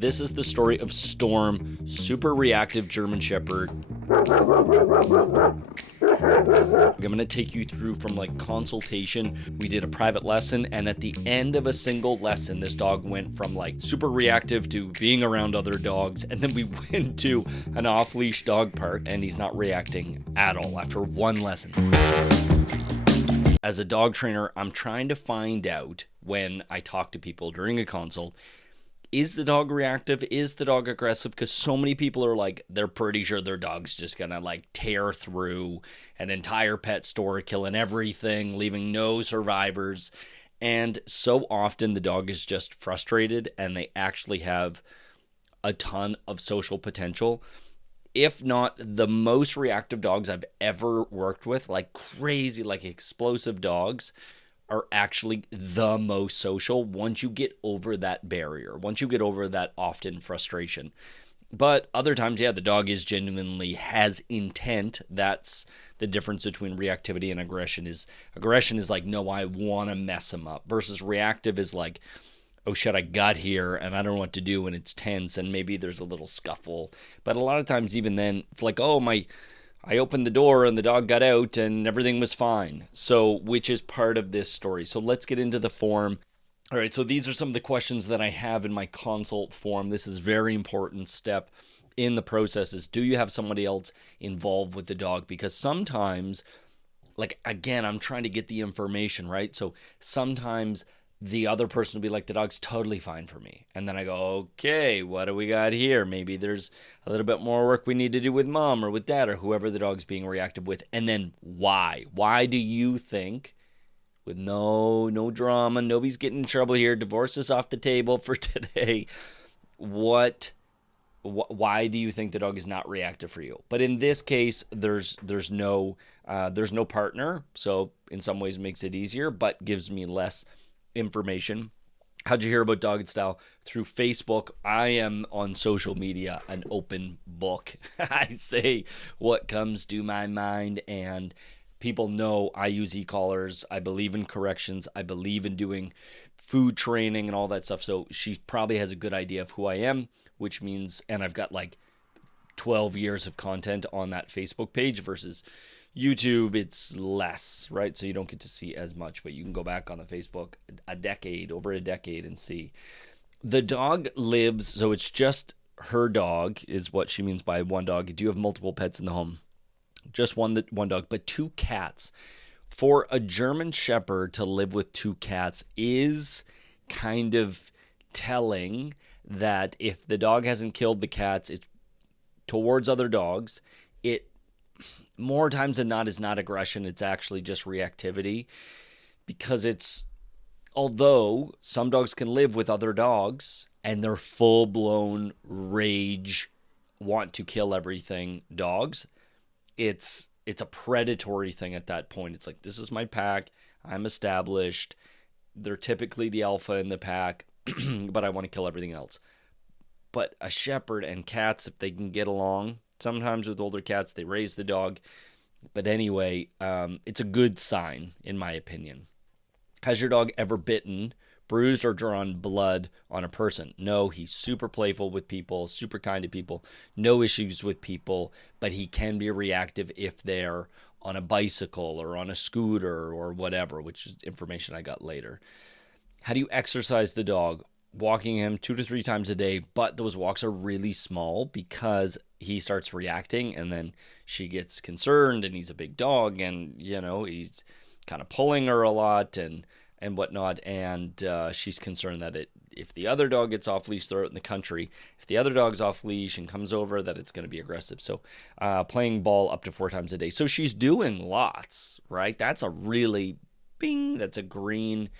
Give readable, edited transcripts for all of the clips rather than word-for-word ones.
This is the story of Storm, super reactive German Shepherd. I'm going to take you through from like consultation. We did a private lesson, and at the end of a single lesson, this dog went from like super reactive to being around other dogs. And then we went to an off-leash dog park, and he's not reacting at all after one lesson. As a dog trainer, I'm trying to find out when I talk to people during a consult, is the dog reactive? Is the dog aggressive? Because so many people are like, they're pretty sure their dog's just going to like tear through an entire pet store, killing everything, leaving no survivors. And so often the dog is just frustrated and they actually have a ton of social potential. If not the most reactive dogs I've ever worked with, like crazy, like explosive dogs, are actually the most social once you get over that barrier, once you get over that often frustration. But other times, yeah, the dog is genuinely has intent. That's the difference between reactivity and aggression is like, no, I want to mess him up, versus reactive is like, oh shit, I got here and I don't know what to do, and it's tense and maybe there's a little scuffle. But a lot of times even then it's like, oh, I opened the door and the dog got out and everything was fine. So, which is part of this story. So let's get into the form. All right, so these are some of the questions that I have in my consult form. This is a very important step in the process is, do you have somebody else involved with the dog? Because sometimes, like, again, I'm trying to get the information, right? So sometimes the other person will be like, the dog's totally fine for me. And then I go, okay, what do we got here? Maybe there's a little bit more work we need to do with mom or with dad or whoever the dog's being reactive with. And then why? Why do you think, with no drama, nobody's getting in trouble here, divorce is off the table for today, why do you think the dog is not reactive for you? But in this case, there's no partner. So in some ways it makes it easier, but gives me less information. How'd you hear about Dog Style? Through Facebook. I am on social media an open book. I say what comes to my mind, and people know I use e-collars. I believe in corrections. I believe in doing food training and all that stuff. So she probably has a good idea of who I am, which means, and I've got like 12 years of content on that Facebook page versus YouTube, it's less, right? So you don't get to see as much, but you can go back on the Facebook over a decade and see. The dog lives, so it's just her dog is what she means by one dog. Do you have multiple pets in the home? Just one dog, but two cats. For a German Shepherd to live with two cats is kind of telling that if the dog hasn't killed the cats, it's towards other dogs. It more times than not is not aggression, it's actually just reactivity, because although some dogs can live with other dogs and they're full-blown rage, want to kill everything dogs, it's a predatory thing at that point. It's like, this is my pack, I'm established, they're typically the alpha in the pack, but I want to kill everything else. But a shepherd and cats, if they can get along, sometimes with older cats, they raise the dog. But anyway, it's a good sign, in my opinion. Has your dog ever bitten, bruised, or drawn blood on a person? No, he's super playful with people, super kind to people, no issues with people, but he can be reactive if they're on a bicycle or on a scooter or whatever, which is information I got later. How do you exercise the dog? Walking him 2 to 3 times a day, but those walks are really small because he starts reacting and then she gets concerned, and he's a big dog, and he's kind of pulling her a lot and whatnot, and she's concerned that if the other dog gets off leash, they're out in the country, if the other dog's off leash and comes over, that it's going to be aggressive. So playing ball up to 4 times a day. So she's doing lots, right? That's a really bing, that's a green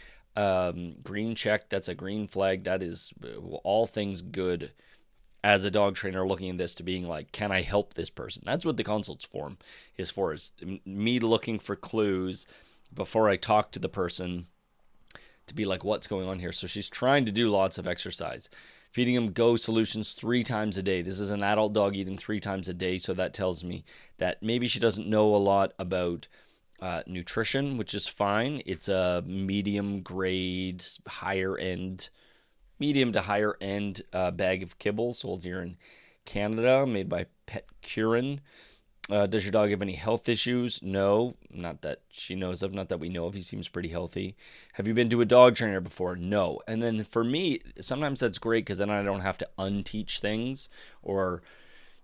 check, that's a green flag. That is all things good as a dog trainer looking at this, to being like, can I help this person? That's what the consults form is for, is me looking for clues before I talk to the person to be like, what's going on here? So she's trying to do lots of exercise. Feeding him Go Solutions 3 times a day. This is an adult dog eating 3 times a day, so that tells me that maybe she doesn't know a lot about nutrition, which is fine. It's a medium grade, higher end medium to higher end bag of kibble sold here in Canada, made by Pet Corrector. Does your dog have any health issues? No, not that she knows of, not that we know of. He seems pretty healthy. Have you been to a dog trainer before? No. And then for me, sometimes that's great because then I don't have to unteach things or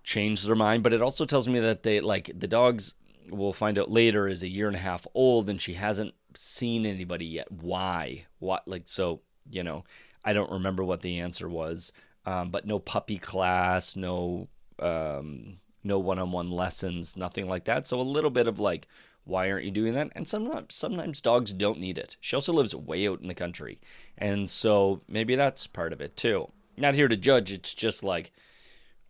change their mind. But it also tells me that they, like, the dogs, we'll find out later, is a year and a half old and she hasn't seen anybody yet. Why? What? Like, so, you know, I don't remember what the answer was. But no puppy class, no one-on-one lessons, nothing like that. So a little bit of like, why aren't you doing that? And sometimes dogs don't need it. She also lives way out in the country. And so maybe that's part of it too. Not here to judge. It's just like,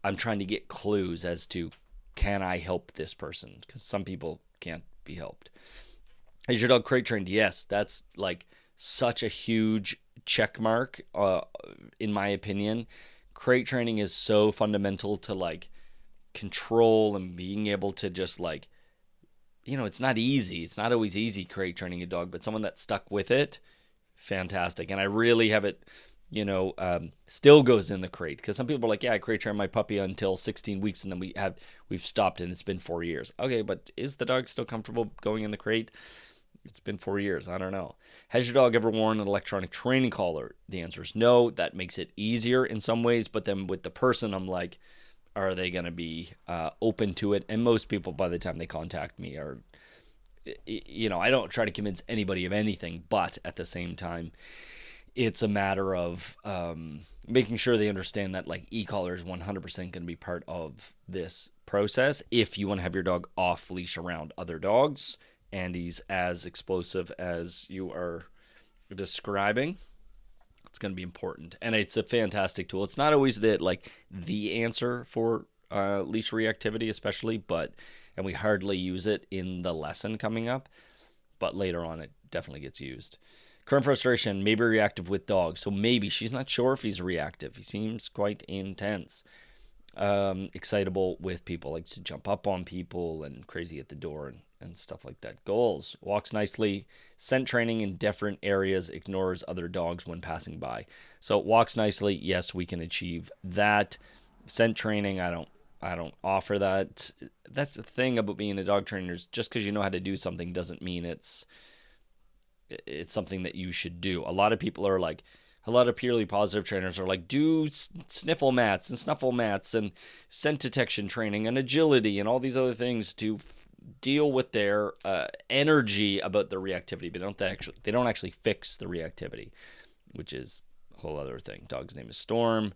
I'm trying to get clues as to, can I help this person? Because some people can't be helped. Is your dog crate trained? Yes. That's like such a huge check mark, in my opinion. Crate training is so fundamental to like control and being able to just like, you know, it's not easy. It's not always easy crate training a dog, but someone that's stuck with it, fantastic. And I really have it, you know, still goes in the crate, because some people are like, yeah, I crate train my puppy until 16 weeks and then we've stopped and it's been 4 years. Okay, but is the dog still comfortable going in the crate? It's been 4 years. I don't know. Has your dog ever worn an electronic training collar? The answer is no. That makes it easier in some ways, but then with the person, I'm like, are they going to be open to it? And most people, by the time they contact me, are, you know, I don't try to convince anybody of anything, but at the same time, it's a matter of making sure they understand that like e-collar is 100% going to be part of this process if you want to have your dog off leash around other dogs and he's as explosive as you are describing. It's going to be important, and it's a fantastic tool. It's not always the answer for leash reactivity, especially, and we hardly use it in the lesson coming up, but later on it definitely gets used. Current frustration, maybe reactive with dogs. So maybe she's not sure if he's reactive. He seems quite intense. Excitable with people, likes to jump up on people and crazy at the door and stuff like that. Goals, walks nicely, scent training in different areas, ignores other dogs when passing by. So walks nicely, yes, we can achieve that. Scent training, I don't offer that. That's the thing about being a dog trainer, is just because you know how to do something doesn't mean it's something that you should do. A lot of people are like, a lot of purely positive trainers are like, do sniffle mats and snuffle mats and scent detection training and agility and all these other things to deal with their energy about the reactivity, but they don't actually fix the reactivity, which is a whole other thing. Dog's name is Storm.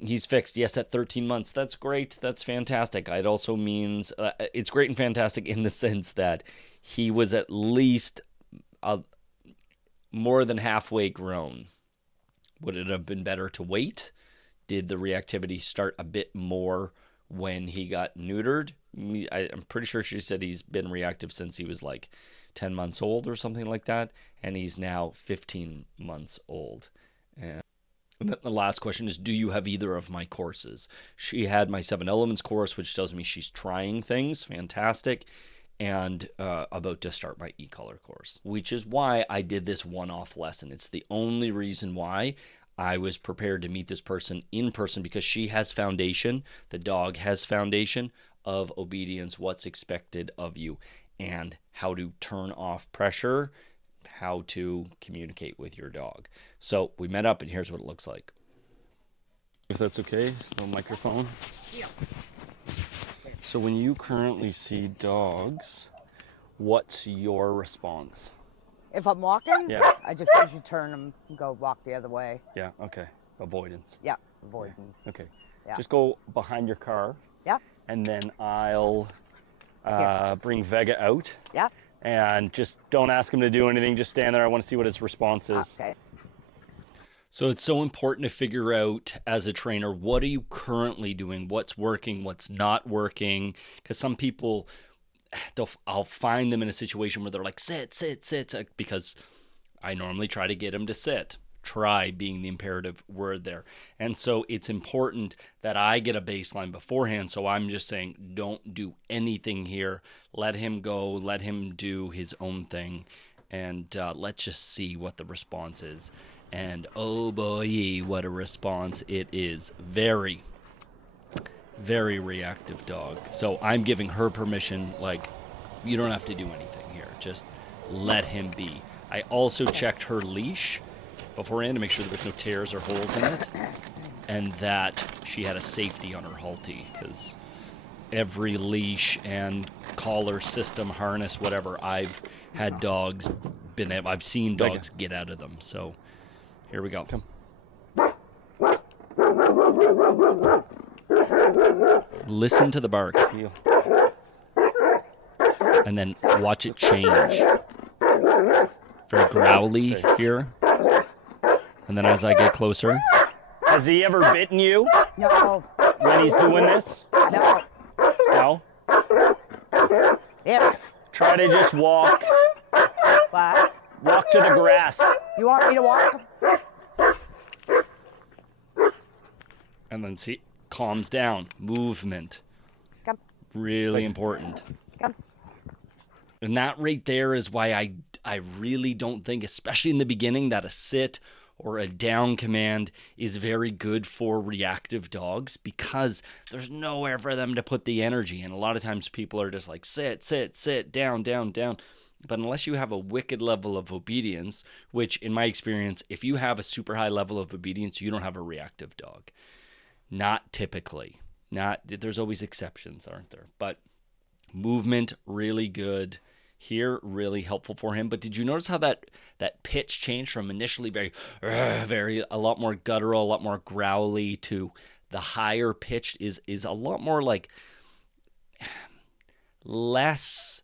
He's fixed, yes, at 13 months. That's great. That's fantastic. It also means it's great and fantastic in the sense that he was at least more than halfway grown. Would it have been better to wait? Did the reactivity start a bit more when he got neutered? I'm pretty sure she said he's been reactive since he was like 10 months old or something like that, and he's now 15 months old. And then the last question is, do you have either of my courses? She had my 7 Elements course, which tells me she's trying things. Fantastic. And about to start my e-collar course, which is why I did this one-off lesson. It's the only reason why I was prepared to meet this person in person, because she has foundation, the dog has foundation of obedience, what's expected of you, and how to turn off pressure, how to communicate with your dog. So we met up, and here's what it looks like. If that's okay, no microphone. Yeah. So when you currently see dogs, what's your response? If I'm walking, yeah, I just usually turn them and go walk the other way. Yeah, okay. Avoidance. Yeah, avoidance. Yeah. Okay. Yeah. Just go behind your car. Yeah. And then I'll bring Vega out. Yeah. And just don't ask him to do anything. Just stand there. I want to see what his response is. Okay. So it's so important to figure out as a trainer, what are you currently doing? What's working? What's not working? Because some people, I'll find them in a situation where they're like, sit, because I normally try to get them to sit. Try being the imperative word there. And so it's important that I get a baseline beforehand. So I'm just saying, don't do anything here. Let him go. Let him do his own thing. And let's just see what the response is. And oh boy, what a response it is. Very, very reactive dog. So I'm giving her permission, like, you don't have to do anything here. Just let him be. I also checked her leash beforehand to make sure there was no tears or holes in it, and that she had a safety on her halty, because every leash and collar system, harness, whatever, I've had dogs I've seen dogs get out of them. So here we go. Come. Listen to the bark. Heel. And then watch it change. Very growly here. And then as I get closer. Has he ever bitten you No. when he's doing this? No. No? Yep. Try to just walk What? to the grass. You want me to walk? And then see, calms down. Movement. Come. Really important. Come. And that right there is why I really don't think, especially in the beginning, that a sit or a down command is very good for reactive dogs, because there's nowhere for them to put the energy. And a lot of times people are just like, sit, sit, sit, down, down, down. But unless you have a wicked level of obedience, which in my experience, if you have a super high level of obedience, you don't have a reactive dog. Not typically. There's always exceptions, aren't there? But movement, really good. Here, really helpful for him. But did you notice how that pitch changed from initially very, a lot more guttural, a lot more growly, to the higher pitched is a lot more like less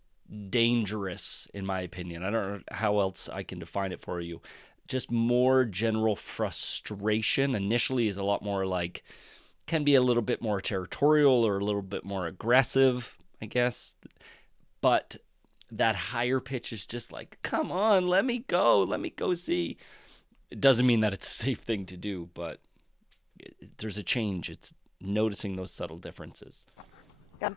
dangerous, in my opinion. I don't know how else I can define it for you. Just more general frustration. Initially is a lot more like, can be a little bit more territorial or a little bit more aggressive, I guess. But that higher pitch is just like, come on, let me go see. It doesn't mean that it's a safe thing to do, but there's a change. It's noticing those subtle differences. Come.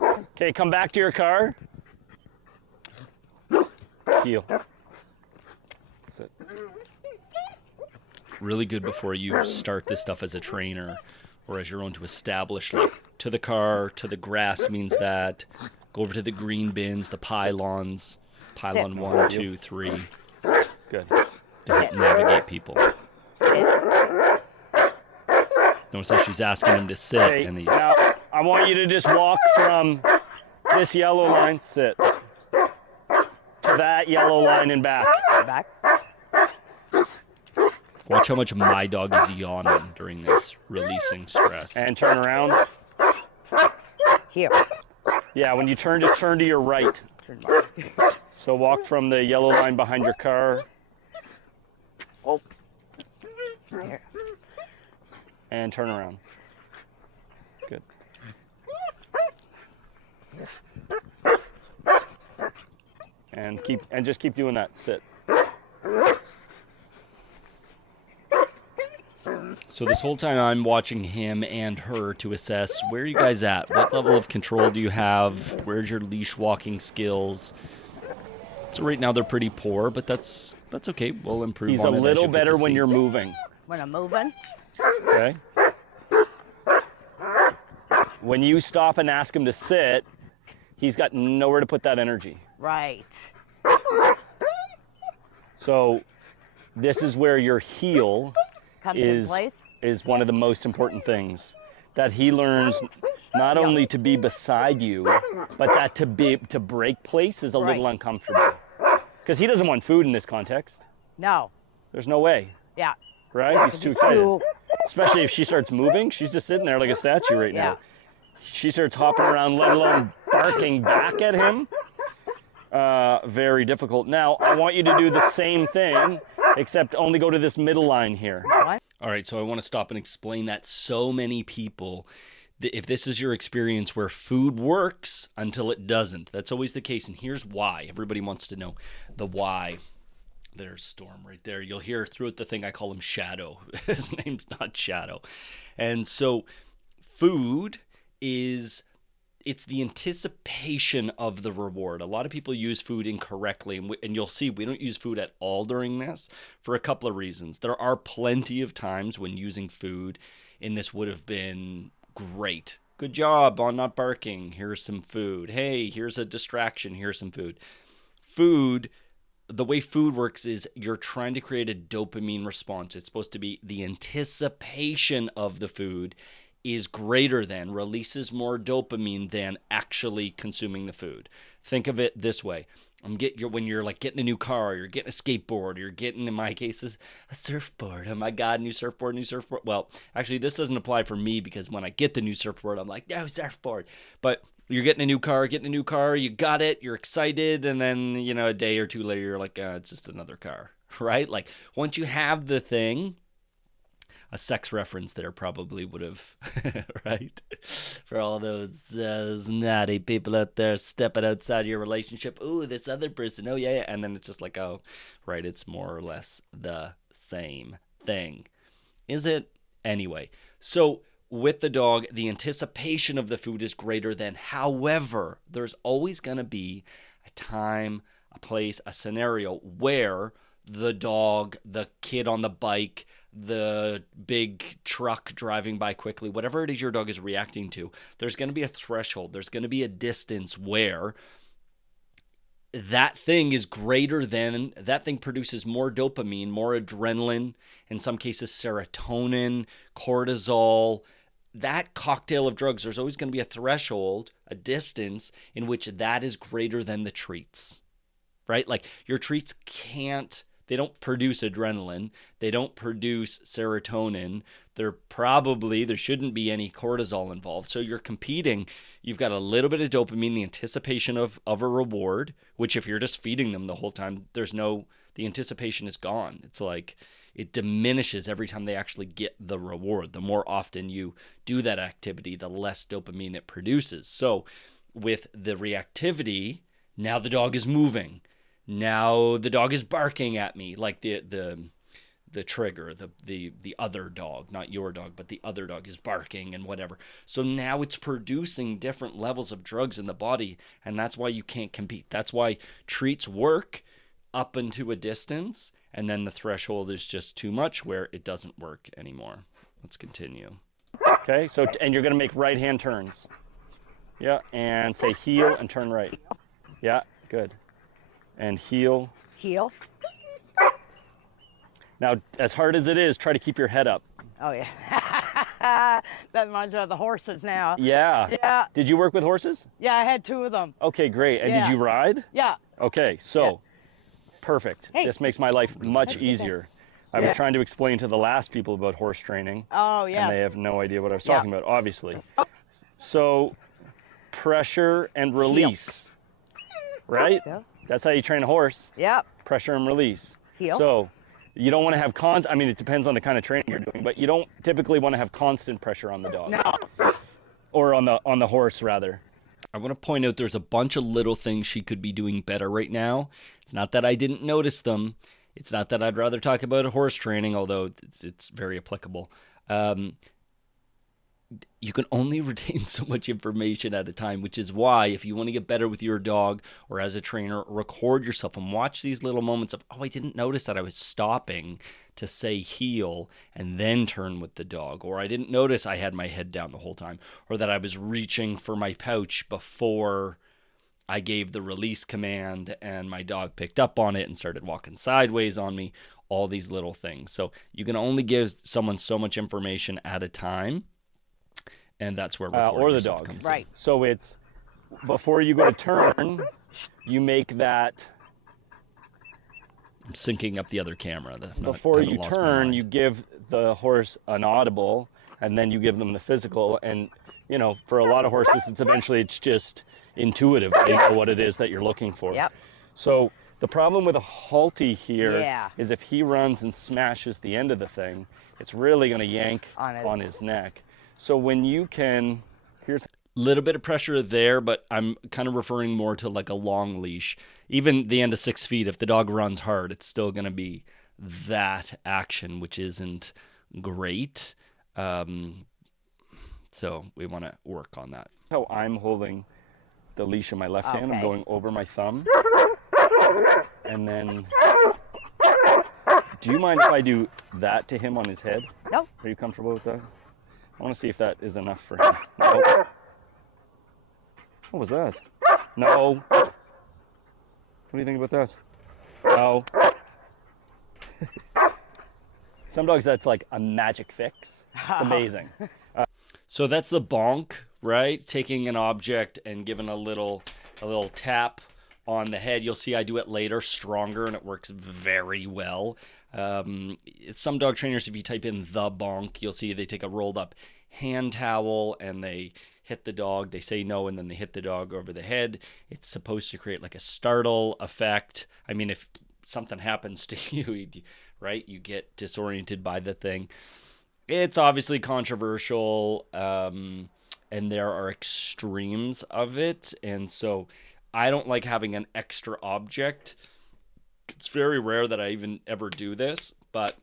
Okay, come back to your car. Heel. Sit. Really good before you start this stuff as a trainer or as your own, to establish, like, to the car, to the grass means that. Go over to the green bins, the pylons. Pylon Sit. 1, 2, 3. Good. To help navigate people. Sit. Notice how she's asking him to sit, Okay, and he's now I want you to just walk from this yellow line, sit, to that yellow line and back. Back. watch how much my dog is yawning during this, releasing stress. And turn around. Here. Yeah, when you turn, just turn to your right. Turn back. So walk from the yellow line behind your car. Oh. Here. And turn around. Good. And just keep doing that. Sit. So this whole time I'm watching him and her to assess, where are you guys at? What level of control do you have? Where's your leash walking skills? So right now they're pretty poor, but that's okay. We'll improve He's on a it as little you get better to when see. you're moving. When I'm moving. Okay? When you stop and ask him to sit, he's got nowhere to put that energy. Right. So this is where your heel Comes in is place. one of the most important things, that he learns not only to be beside you, but that to break place is a little Right. uncomfortable, because he doesn't want food in this context. No. There's no way, Yeah. right? Yeah, He's 'cause too it's excited, too- especially if she starts moving. She's just sitting there like a statue right Yeah. now. She starts hopping around, let alone barking back at him. Very difficult. Now I want you to do the same thing, except only go to this middle line here. What? All right, so I want to stop and explain that so many people, if this is your experience where food works until it doesn't, that's always the case. And here's why. Everybody wants to know the why. There's Storm right there. You'll hear throughout the thing I call him Shadow. His name's not Shadow. And so food is it's the anticipation of the reward. A lot of people use food incorrectly, and you'll see we don't use food at all during this for a couple of reasons. There are plenty of times when using food in this would have been great. Good job on not barking. Here's some food. Hey, here's a distraction. Here's some food. Food, the way food works is you're trying to create a dopamine response. It's supposed to be the anticipation of the food is greater than, releases more dopamine than actually consuming the food. Think of it this way. When you're like getting a new car, you're getting a skateboard, you're getting, in my case, a surfboard. Oh my God, new surfboard, new surfboard. Well, actually, this doesn't apply for me because when I get the new surfboard, I'm like, no, surfboard. But you're getting a new car, you got it, you're excited, and then, a day or two later, you're like, it's just another car, right? Like, once you have the thing, a sex reference there probably would have, right? For all those naughty people out there stepping outside your relationship. Ooh, this other person. Oh, yeah. And then it's just like, oh, right. It's more or less the same thing. Is it? Anyway, so with the dog, the anticipation of the food is greater than. However, there's always going to be a time, a place, a scenario where the dog, the kid on the bike, the big truck driving by quickly, whatever it is your dog is reacting to, there's going to be a threshold. There's going to be a distance where that thing is greater than, that thing produces more dopamine, more adrenaline, in some cases serotonin, cortisol. That cocktail of drugs, there's always going to be a threshold, a distance in which that is greater than the treats, right? Like your treats they don't produce adrenaline. They don't produce serotonin. There shouldn't be any cortisol involved. So you're competing. You've got a little bit of dopamine, the anticipation of a reward, which if you're just feeding them the whole time, the anticipation is gone. It's like it diminishes every time they actually get the reward. The more often you do that activity, the less dopamine it produces. So with the reactivity, now the dog is moving. Now the dog is barking at me, like the trigger, the other dog, not your dog, but the other dog is barking and whatever. So now it's producing different levels of drugs in the body, and that's why you can't compete. That's why treats work up into a distance, and then the threshold is just too much where it doesn't work anymore. Let's continue. Okay, and you're going to make right-hand turns. Yeah, and say heel and turn right. Yeah, good. And heel. Heel. Now, as hard as it is, try to keep your head up. Oh, yeah. That reminds me of the horses now. Yeah. Yeah. Did you work with horses? Yeah, I had 2 of them. Okay, great. And Yeah. did you ride? Yeah. Okay, so perfect. Hey. This makes my life much easier. I was trying to explain to the last people about horse training. Oh, yeah. And they have no idea what I was talking about, obviously. So, pressure and release, right? Yeah. That's how you train a horse. Yep. Pressure and release. Heel. So you don't want to have it depends on the kind of training you're doing, but you don't typically want to have constant pressure on the dog. No. Or on the horse, rather. I want to point out there's a bunch of little things she could be doing better right now. It's not that I didn't notice them. It's not that I'd rather talk about horse training, although it's very applicable. You can only retain so much information at a time, which is why if you want to get better with your dog or as a trainer, record yourself and watch these little moments of, I didn't notice that I was stopping to say heel and then turn with the dog, or I didn't notice I had my head down the whole time, or that I was reaching for my pouch before I gave the release command and my dog picked up on it and started walking sideways on me, all these little things. So you can only give someone so much information at a time. And that's where or the dog comes right. So it's before you go to turn, you make that. I'm syncing up the other camera. Before you turn, you give the horse an audible, and then you give them the physical. And for a lot of horses, it's just intuitive. They know what it is that you're looking for. Yep. So the problem with a halty here is Yeah. if he runs and smashes the end of the thing, it's really going to yank on his neck. So when you can, here's a little bit of pressure there, but I'm kind of referring more to like a long leash. Even the end of 6 feet, if the dog runs hard, it's still going to be that action, which isn't great. It's So we want to work on that. How I'm holding the leash in my left hand. I'm Okay. going over my thumb. And then, do you mind if I do that to him on his head? Nope. Are you comfortable with that? I want to see if that is enough for him. No. What was that? No. What do you think about that? No. Some dogs, that's like a magic fix. It's amazing. So that's the bonk, right? Taking an object and giving a little tap on the head. You'll see I do it later, stronger, and it works very well. Some dog trainers, if you type in the bonk, you'll see they take a rolled up hand towel and they hit the dog. They say no, and then they hit the dog over the head. It's supposed to create like a startle effect. I mean, if something happens to you, right, you get disoriented by the thing. It's obviously controversial, and there are extremes of it, and so I don't like having an extra object. It's very rare that I even ever do this, but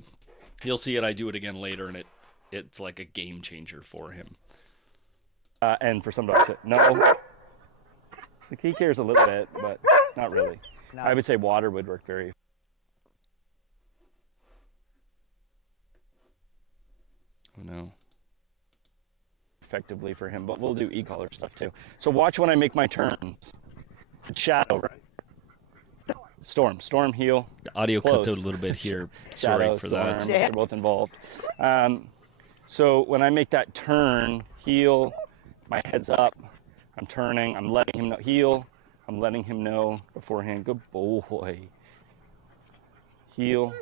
you'll see it. I do it again later, and it's like a game changer for him. And for some dogs, no. The key cares a little bit, but not really. No. I would say water would work very. Oh no. Effectively for him, but we'll do e-collar stuff too. So watch when I make my turns. Shadow, right? Storm, heel. The audio Close. cuts out a little bit here. Sorry Shadow, for storm, that. Yeah. they're both involved. So when I make that turn, heel, my head's up, I'm turning, I'm letting him know, heel, I'm letting him know beforehand, good boy. Heel.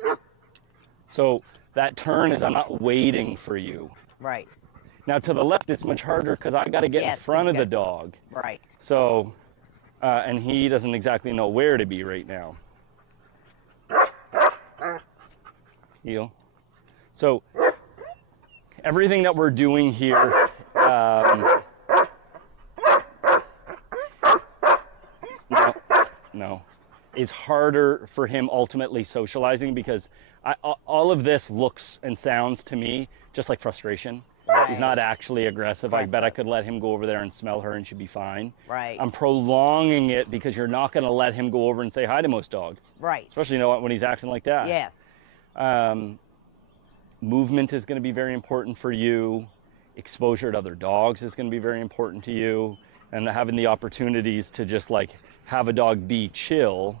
So that turn is, I'm not waiting for you. Right. Now to the left, it's much harder because I got to get in Yes, front of okay. the dog. Right. So, and he doesn't exactly know where to be right now. Heel. So, everything that we're doing here, no, is harder for him ultimately socializing because all of this looks and sounds to me just like frustration. He's not actually aggressive. I bet I could let him go over there and smell her and she'd be fine. Right. I'm prolonging it because you're not going to let him go over and say hi to most dogs. Right. Especially, you know, when he's acting like that. Yes. Movement is going to be very important for you. Exposure to other dogs is going to be very important to you. And having the opportunities to just like have a dog be chill.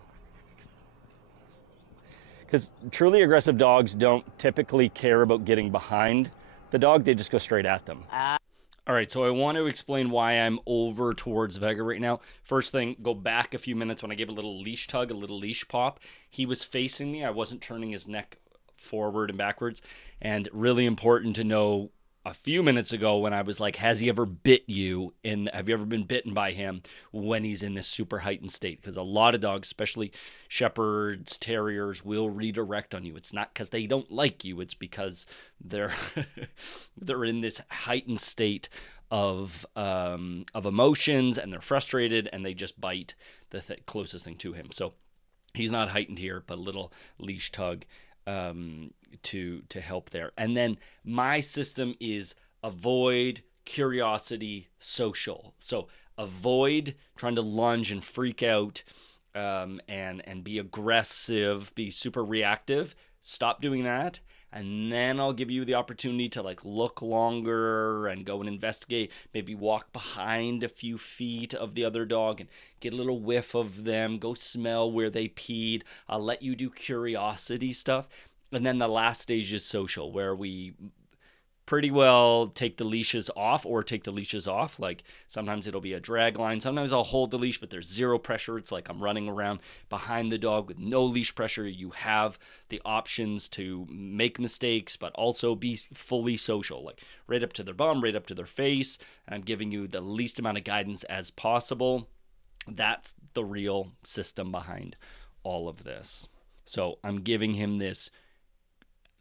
Because truly aggressive dogs don't typically care about getting behind the dog, they just go straight at them. All right, so I want to explain why I'm over towards Vega right now. First thing, go back a few minutes when I gave a little leash tug, a little leash pop. He was facing me. I wasn't turning his neck forward and backwards. And really important to know, a few minutes ago when I was like, has he ever bit you? And have you ever been bitten by him when he's in this super heightened state? Because a lot of dogs, especially shepherds, terriers, will redirect on you. It's not because they don't like you. It's because they're they're in this heightened state of emotions and they're frustrated and they just bite the closest thing to him. So he's not heightened here, but a little leash tug to help there. And then my system is avoid, curiosity, social. So avoid trying to lunge and freak out and be aggressive, be super reactive. Stop doing that. And then I'll give you the opportunity to like look longer and go and investigate, maybe walk behind a few feet of the other dog and get a little whiff of them, go smell where they peed. I'll let you do curiosity stuff. And then the last stage is social, where we pretty well take the leashes off or take the leashes off. Like sometimes it'll be a drag line. Sometimes I'll hold the leash, but there's zero pressure. It's like I'm running around behind the dog with no leash pressure. You have the options to make mistakes, but also be fully social, like right up to their bum, right up to their face. And I'm giving you the least amount of guidance as possible. That's the real system behind all of this. So I'm giving him this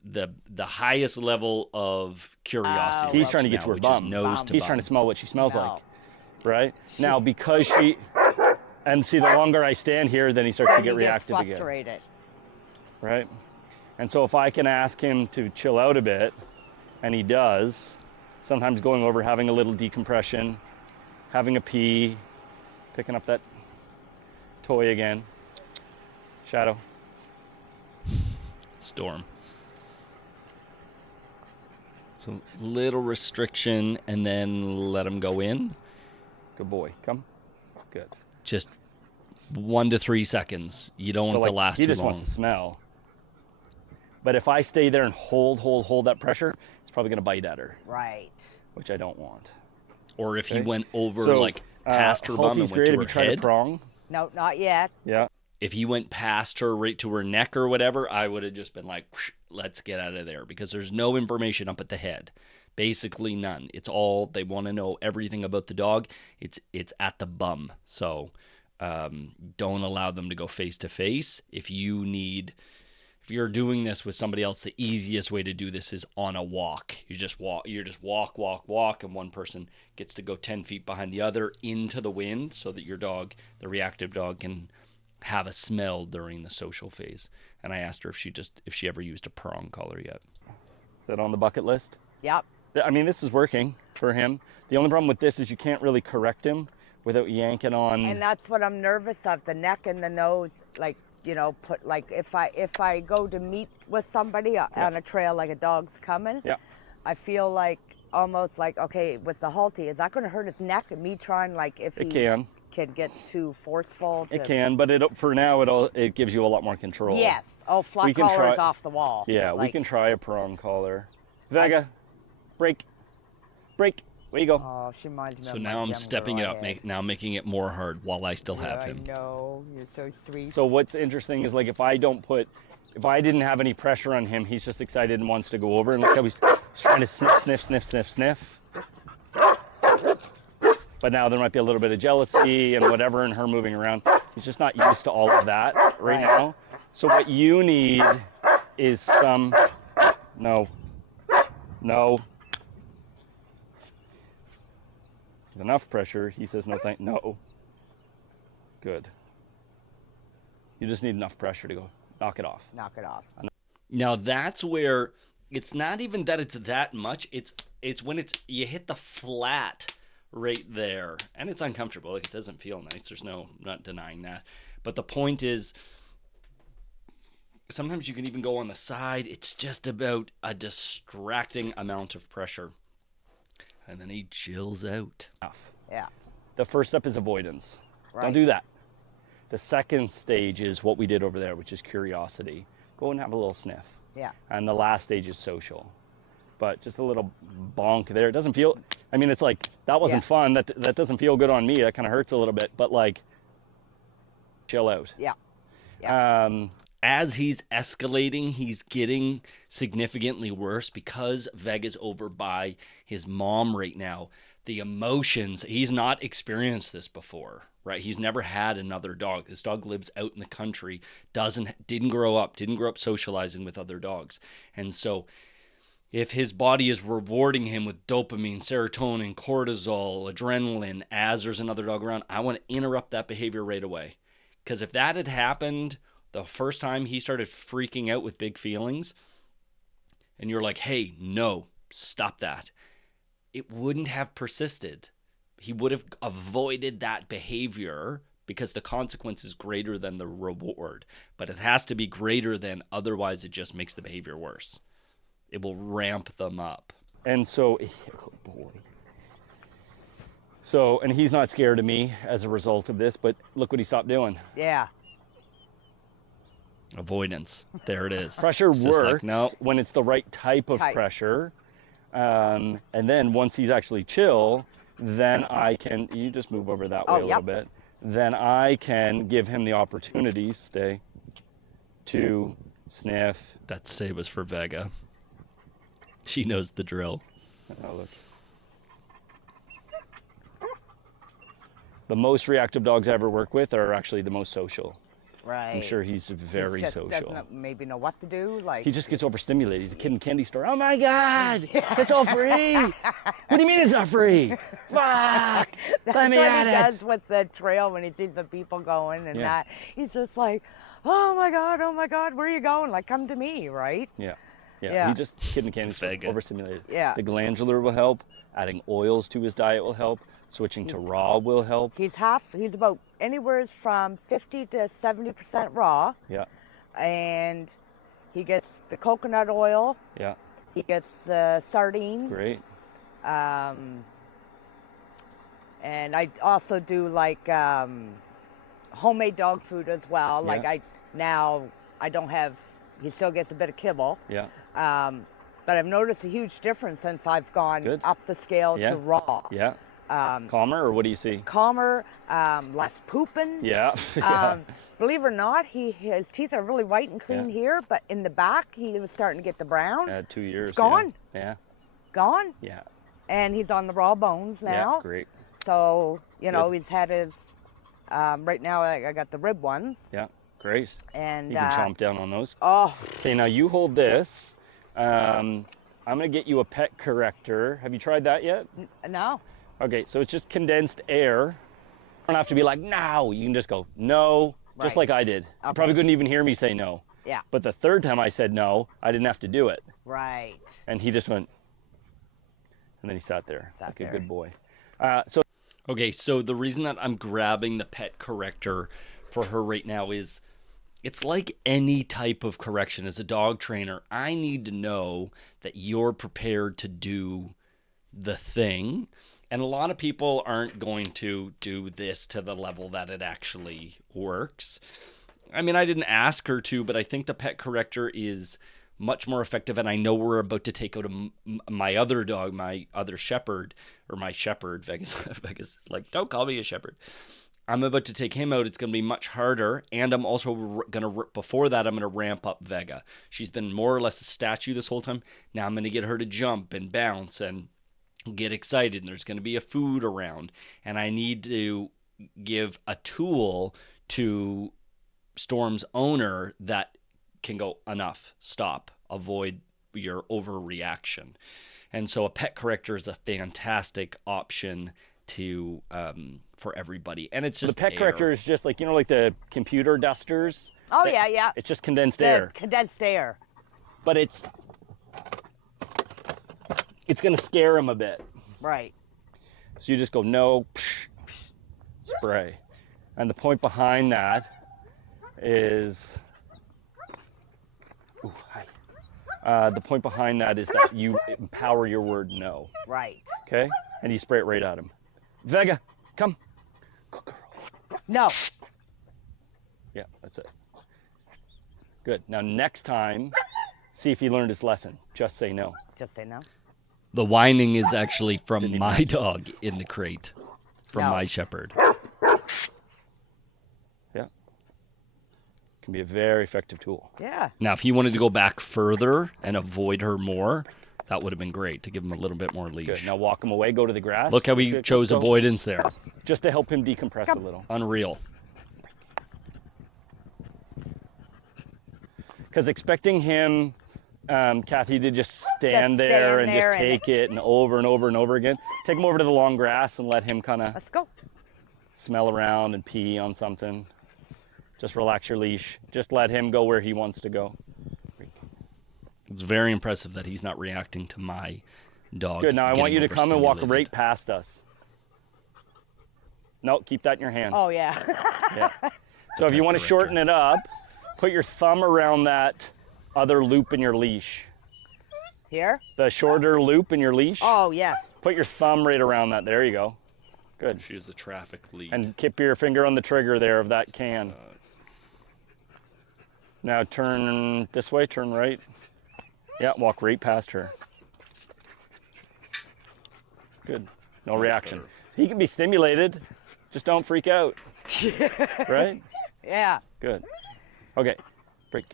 the highest level of curiosity. He's trying to get to her bum. He's trying to smell what she smells like, right? Now, because she, and see, the longer I stand here, then he starts to get reactive again, frustrated. right? And so if I can ask him to chill out a bit, and he does, Sometimes going over, having a little decompression, having a pee, picking up that toy again. Shadow. Storm. So little restriction and then let him go in. Good boy. Come. Good. Just 1 to 3 seconds. You don't So want it to like, last he too just long. wants to smell. But if I stay there and hold that pressure, it's probably going to bite at her, Right. which I don't want. Or if he Okay. went over So, like past her bum and Halty's went great to if her you try to head. prong. No, not yet. Yeah. If he went past her right to her neck or whatever, I would have just been like, let's get out of there, because there's no information up at the head. Basically none. It's all, they want to know everything about the dog. It's at the bum. So don't allow them to go face to face. If you're doing this with somebody else, the easiest way to do this is on a walk. You just walk, and one person gets to go 10 feet behind the other into the wind so that your dog, the reactive dog, can have a smell during the social phase. And I asked her if she ever used a prong collar yet. Is that on the bucket list? Yep. I mean, this is working for him. The only problem with this is you can't really correct him without yanking on. And that's what I'm nervous of, the neck and the nose, like, you know, put like if I go to meet with somebody on a trail, like a dog's coming, Yeah. I feel like almost like, okay, with the halty, is that going to hurt his neck? And me trying, like, if It he can. get too forceful. It can, but for now it gives you a lot more control. Yes. Oh, flat We can collar is try- off the wall. Yeah, we Like, can try a prong collar. Vega, break. Where you go? Oh, she reminds me So of my now I'm gem stepping girl it I up, had. now making it more hard while I still have Yeah, him. I know. You're so sweet. So what's interesting is, like, if I didn't have any pressure on him, he's just excited and wants to go over, and look how he's trying to sniff. But now there might be a little bit of jealousy and whatever, and her moving around. He's just not used to all of that right now. So what you need is some, no. With enough pressure, he says no. Good. You just need enough pressure to go, knock it off. Knock it off. Now that's where it's not even that it's that much. It's when you hit the flat right there, and it's uncomfortable. Like, it doesn't feel nice. I'm not denying that. But the point is, sometimes you can even go on the side. It's just about a distracting amount of pressure. And then he chills out. Yeah. The first step is avoidance. Right. Don't do that. The second stage is what we did over there, which is curiosity. Go and have a little sniff. Yeah. And the last stage is social. But just a little bonk there. It doesn't feel, I mean, it's like, that wasn't fun. That doesn't feel good on me. That kind of hurts a little bit. But, like, chill out. Yeah. As he's escalating, he's getting significantly worse because Vega's over by his mom right now. The emotions, he's not experienced this before, right? He's never had another dog. This dog lives out in the country, didn't grow up socializing with other dogs. And so if his body is rewarding him with dopamine, serotonin, cortisol, adrenaline, as there's another dog around, I want to interrupt that behavior right away. Because if that had happened the first time he started freaking out with big feelings, and you're like, hey, no, stop that, it wouldn't have persisted. He would have avoided that behavior because the consequence is greater than the reward. But it has to be greater than, otherwise it just makes the behavior worse. It will ramp them up. And so, oh boy. So, and he's not scared of me as a result of this, but look what he stopped doing. Yeah. Avoidance. There it is. Pressure It's just works like, no. when it's the right type of pressure. And then once he's actually chill, then I can, you just move over that way a little bit. Then I can give him the opportunity, to sniff. That save was for Vega. She knows the drill. Oh, look. The most reactive dogs I ever work with are actually the most social. Right. I'm sure he's very just social. Doesn't maybe know what to do. Like, He just gets overstimulated. He's a kid in a candy store. Oh my God, it's all free. What do you mean it's not free? Fuck, that's let me what at he it. does with the trail when he sees the people going and he's just like, oh my God, where are you going? Like, come to me, right? Yeah. Yeah. He just kid in the candy store, Vega. overstimulated. Yeah. The glandular will help. Adding oils to his diet will help. Switching to raw will help. He's about anywhere from 50 to 70% raw, Yeah. and he gets the coconut oil. Yeah. He gets sardines. Great. And I also do like homemade dog food as well. Like I don't have. He still gets a bit of kibble. Yeah. But I've noticed a huge difference since I've gone up the scale to raw. Yeah. Calmer, or what do you see? Calmer, less pooping. Yeah. Believe it or not, his teeth are really white and clean here, but in the back he was starting to get the brown. 2 years. It's gone. Yeah. Gone. Yeah. And he's on the raw bones now. Yeah. Great. So he's had his. Right now I got the rib ones. Yeah. Great. And you can chomp down on those. Oh. Okay, now you hold this. I'm gonna get you a Pet Corrector. Have you tried that yet? No. Okay, so it's just condensed air. You don't have to be like, no. You can just go, no, just like I did. You probably couldn't even hear me say no. Yeah. But the third time I said no, I didn't have to do it. Right. And he just went, and then he sat there like a good boy. Okay, so the reason that I'm grabbing the Pet Corrector for her right now is it's like any type of correction. As a dog trainer, I need to know that you're prepared to do the thing. And a lot of people aren't going to do this to the level that it actually works. I mean, I didn't ask her to, but I think the Pet Corrector is much more effective. And I know we're about to take out my other dog, my other shepherd, or my shepherd. Vegas like, don't call me a shepherd. I'm about to take him out. It's going to be much harder. And I'm also going to, before that, I'm going to ramp up Vega. She's been more or less a statue this whole time. Now I'm going to get her to jump and bounce and get excited. And there's going to be a food around. And I need to give a tool to Storm's owner that can go, enough, stop, avoid your overreaction. And so a Pet Corrector is a fantastic option to for everybody. And it's just the Pet Corrector is just like, like the computer dusters. Oh, yeah. It's just condensed air. Condensed air. But it's going to scare him a bit. Right. So you just go, no, psh, spray. And the point behind that is, the point behind that is that you empower your word no. Right. Okay? And you spray it right at him. Vega, come. Good girl. No. Yeah, that's it. Good. Now next time, see if he learned his lesson. Just say no. Just say no. The whining is actually from my dog in the crate, from my shepherd. Yeah. Can be a very effective tool. Yeah. Now, if he wanted to go back further and avoid her more, that would have been great to give him a little bit more leash. Good. Now walk him away, go to the grass. Look how he chose avoidance there. Just to help him decompress a little. Unreal. Because expecting him, Kathy, to just stand there and just take it and over and over and over again. Take him over to the long grass and let him kind of Let's go. Smell around and pee on something. Just relax your leash. Just let him go where he wants to go. It's very impressive that he's not reacting to my dog. Good. Now I want you to come and walk overstimulated. right past us. No, keep that in your hand. Oh, yeah. Yeah. So if you want to shorten it up, put your thumb around that other loop in your leash. Here? The shorter loop in your leash. Oh, yes. Put your thumb right around that. There you go. Good. She's the traffic lead. And keep your finger on the trigger there of that can. Now turn this way, turn right. Yeah, walk right past her. Good. No reaction. He can be stimulated. Just don't freak out. Right? Yeah. Good. Okay. Break.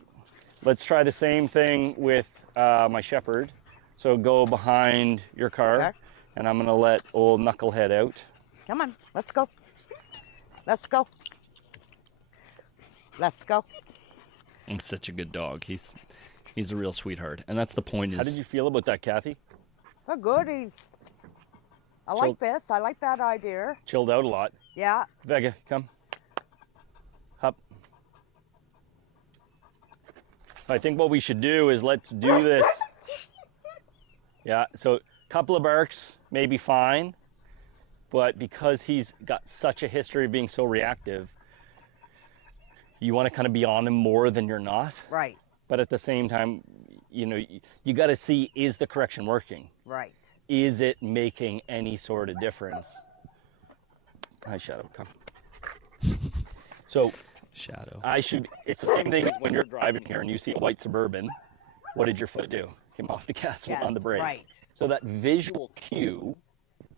Let's try the same thing with my shepherd. So go behind your car, Okay. and I'm going to let old Knucklehead out. Come on. Let's go. Let's go. Let's go. He's such a good dog. He's a real sweetheart. And that's the point How is did you feel about that, Kathy? Oh, good. I like this. I like that idea. Chilled out a lot. Yeah. Vega, come. Up. I think what we should do is let's do this. Yeah, so a couple of barks may be fine, but because he's got such a history of being so reactive, you want to kind of be on him more than you're not. Right. But at the same time, you know, you got to see, is the correction working? Right. Is it making any sort of difference? Hi, Shadow, come. So, Shadow. it's the same thing as when you're driving here and you see a white Suburban. What did your foot do? Came off the gas, went on the brake. Right. So that visual cue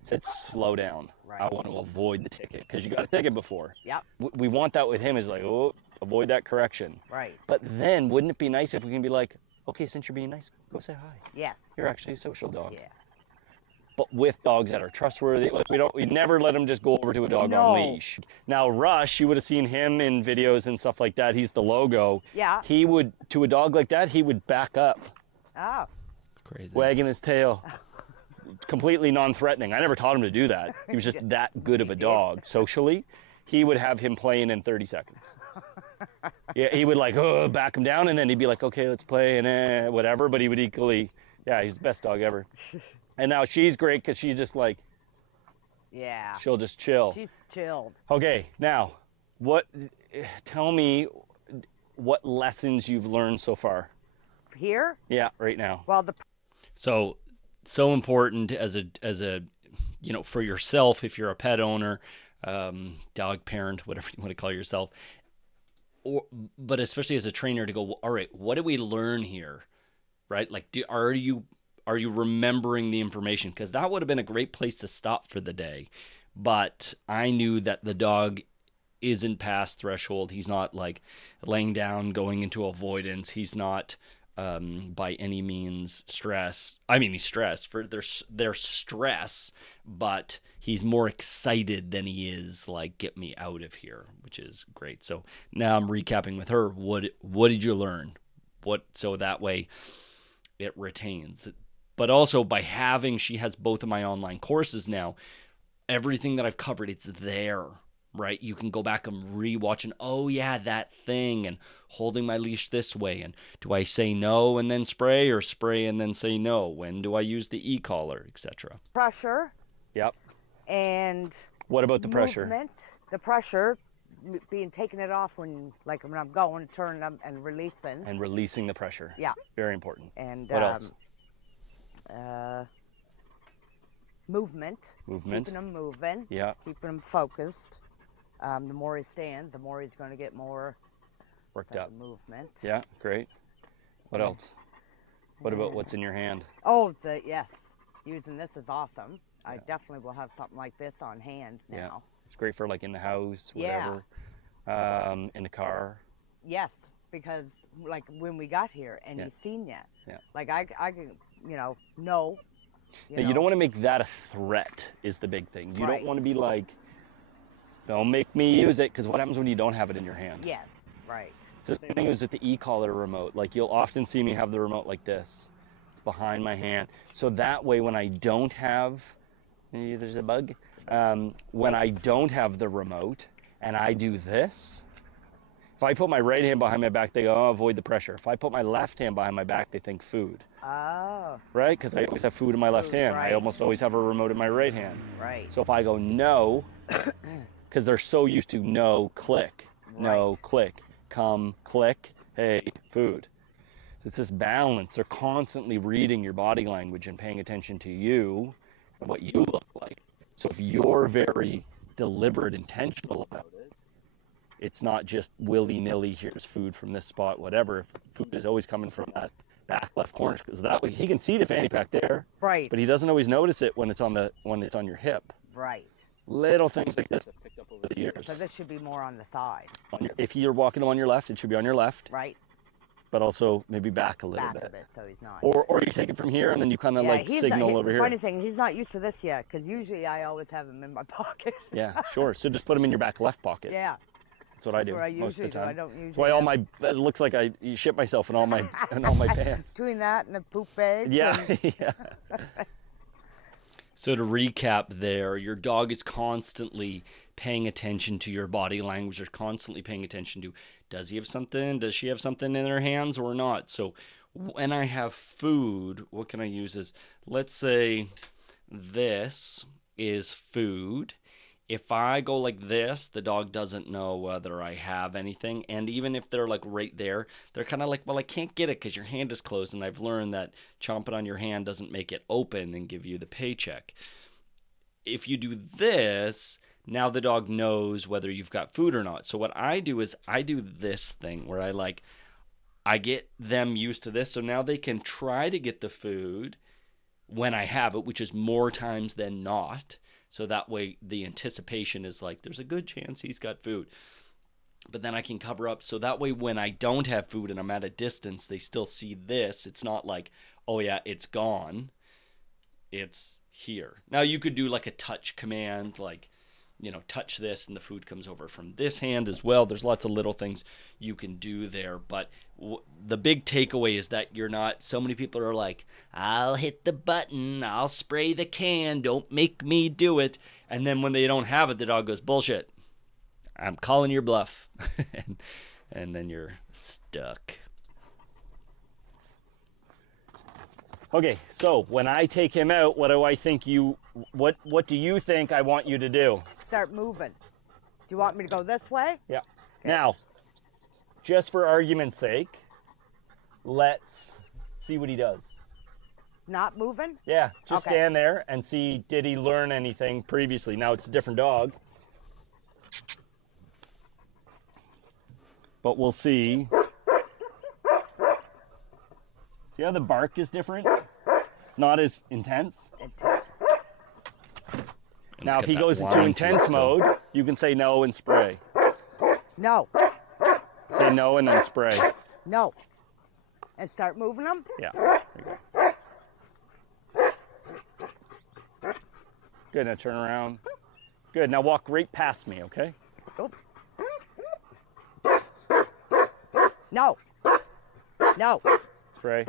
said, slow down. Right. I want to avoid the ticket, because you got a ticket before. Yep. We want that with him, is like, oh, avoid that correction. Right. But then, wouldn't it be nice if we can be like, okay, since you're being nice, go say hi. Yes. You're actually a social dog. Yeah. But with dogs that are trustworthy, like we never let them just go over to a dog on leash. Now Rush, you would have seen him in videos and stuff like that. He's the logo. Yeah. He would, to a dog like that, he would back up, Oh. Crazy. wagging his tail, completely non-threatening. I never taught him to do that. He was just that good of a dog socially. He would have him playing in 30 seconds. Yeah, he would like, oh, back him down, and then he'd be like, okay, let's play, and whatever. But he would equally, yeah, he's the best dog ever. And now she's great because she's just like, Yeah. she'll just chill. She's chilled. Okay, now, tell me what lessons you've learned so far. Here? Yeah, right now. Well, So important as a you know, for yourself, if you're a pet owner, dog parent, whatever you want to call yourself, but especially as a trainer, to go, all right, what did we learn here, right? Like, are you remembering the information? Because that would have been a great place to stop for the day. But I knew that the dog isn't past threshold. He's not like laying down, going into avoidance. He's not by any means stressed. I mean, he's stressed for their stress, but he's more excited than he is like, get me out of here, which is great. So now I'm recapping with her. What did you learn? So that way it retains. But also she has both of my online courses now. Everything that I've covered, it's there, right? You can go back and rewatch and, oh yeah, that thing, and holding my leash this way, and do I say no and then spray, or spray and then say no? When do I use the e-collar, etc.? pressure. Yep. And What about the pressure? movement. The pressure, being taking it off when I'm going, turning them and releasing. And releasing the pressure. Yeah. Very important. And what else? Movement. Movement. Keeping them moving. Yeah. Keeping them focused. The more he stands, the more he's going to get more Worked up. movement. Yeah, great. What else? What about what's in your hand? Oh, yes. Using this is awesome. I definitely will have something like this on hand now. Yeah. It's great for like in the house, Yeah. whatever. In the car. Yes, because like when we got here and he's seen you. Yeah. Like I can, no. You don't want to make that a threat is the big thing. You don't want to be like, don't make me use it, because what happens when you don't have it in your hand? Yes, right. It's the same thing as with the e-collar remote. Like you'll often see me have the remote like this. It's behind my hand. So that way when I don't have, there's a bug. When I don't have the remote and I do this, if I put my right hand behind my back, they go, oh, avoid the pressure. If I put my left hand behind my back, they think food. Oh. Right? Because I always have food in my left hand. Right. I almost always have a remote in my right hand. Right. So if I go no, because they're so used to no, click, no, click, come, click, hey, food. So it's this balance. They're constantly reading your body language and paying attention to you and what you look like. So if you're very deliberate, intentional about it, it's not just willy-nilly, here's food from this spot, whatever. If food is always coming from that back left corner, because that way he can see the fanny pack there, Right. but he doesn't always notice it when it's on your hip. Right. Little things like this I've picked up over the years. So this should be more on the side. If you're walking on your left, it should be on your left, Right. but also maybe back a little Back bit. a bit, so he's not. Or you take it from here and then you kind of like he's signal not, over here. Funny thing, he's not used to this yet, because usually I always have him in my pocket. Yeah, sure. So just put them in your back left pocket. Yeah. That's what I do That's what I most of usually the time. do. I don't usually That's why all my it looks like I shit myself in all my pants. Between that and the poop bags. Yeah, And, yeah. So to recap there, your dog is constantly paying attention to your body language. They're constantly paying attention to, does he have something? Does she have something in her hands or not? So when I have food, what can I use as, let's say this is food. If I go like this, the dog doesn't know whether I have anything. And even if they're like right there, they're kind of like, well, I can't get it because your hand is closed. And I've learned that chomping on your hand doesn't make it open and give you the paycheck. If you do this, now the dog knows whether you've got food or not. So what I do is I do this thing where I get them used to this. So now they can try to get the food when I have it, which is more times than not. So that way the anticipation is like, there's a good chance he's got food. But then I can cover up. So that way when I don't have food and I'm at a distance, they still see this. It's not like, oh yeah, it's gone. It's here. Now you could do like a touch command, like, touch this and the food comes over from this hand as well. There's lots of little things you can do there. But the big takeaway is that you're not, so many people are like, I'll hit the button, I'll spray the can, don't make me do it. And then when they don't have it, the dog goes, bullshit, I'm calling your bluff. and then you're stuck. Okay, so when I take him out, what do I think what do you think I want you to do? Start moving. Do you want me to go this way? Yeah. Okay. Now, just for argument's sake, let's see what he does. Not moving? Yeah, just Okay. stand there and see, did he learn anything previously? Now it's a different dog. But we'll see. See how the bark is different? It's not as intense. Now, if he goes into intense mode, you can say no and spray. No. Say no and then spray. No. And start moving them? Yeah. There you go. Good. Now turn around. Good. Now walk right past me, okay? Oop. No. No. Spray.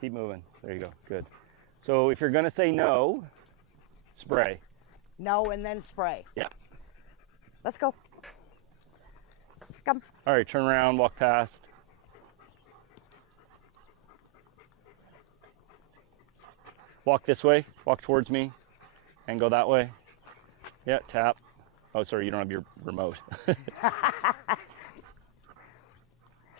Keep moving. There you go. Good. So if you're going to say no, spray. No, and then spray. Yeah. Let's go. Come. All right, turn around, walk past. Walk this way, walk towards me, and go that way. Yeah, tap. Oh, sorry, you don't have your remote.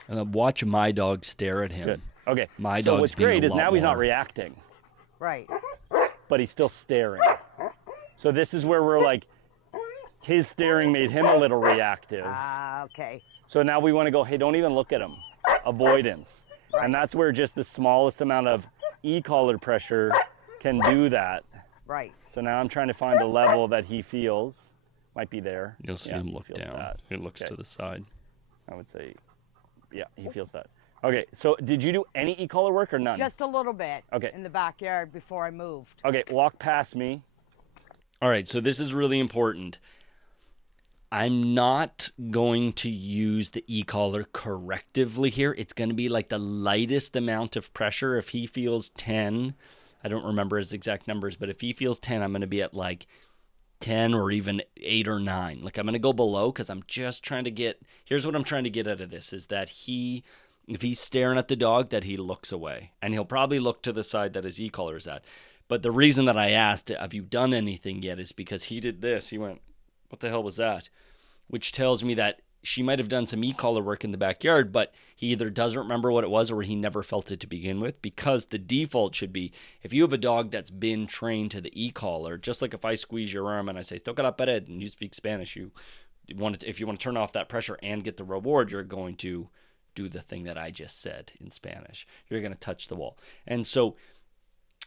And watch my dog stare at him. Good. Okay. My so dog's what's being great a is lot now he's not more- reacting, Right. but he's still staring. So this is where we're like, his staring made him a little reactive. Ah, okay. So now we want to go, hey, don't even look at him. Avoidance. Right. And that's where just the smallest amount of e-collar pressure can do that. Right. So now I'm trying to find the level that he feels. Might be there. You'll see Yeah, him he look feels down. that. He looks Okay. to the side. I would say, yeah, he feels that. Okay, so did you do any e-collar work or none? Just a little bit. Okay. In the backyard before I moved. Okay, walk past me. All right, so this is really important. I'm not going to use the e-collar correctively here. It's going to be like the lightest amount of pressure. If he feels 10, I don't remember his exact numbers, but if he feels 10, I'm going to be at like 10 or even 8 or 9. Like I'm going to go below because I'm just trying to get, here's what I'm trying to get out of this, is that if he's staring at the dog, that he looks away. And he'll probably look to the side that his e-collar is at. But the reason that I asked, have you done anything yet, is because he did this. He went, what the hell was that? Which tells me that she might have done some e-collar work in the backyard, but he either doesn't remember what it was or he never felt it to begin with, because the default should be, if you have a dog that's been trained to the e-collar, just like if I squeeze your arm and I say, toca la pared, and you speak Spanish, if you want to turn off that pressure and get the reward, you're going to do the thing that I just said in Spanish. You're going to touch the wall. And so,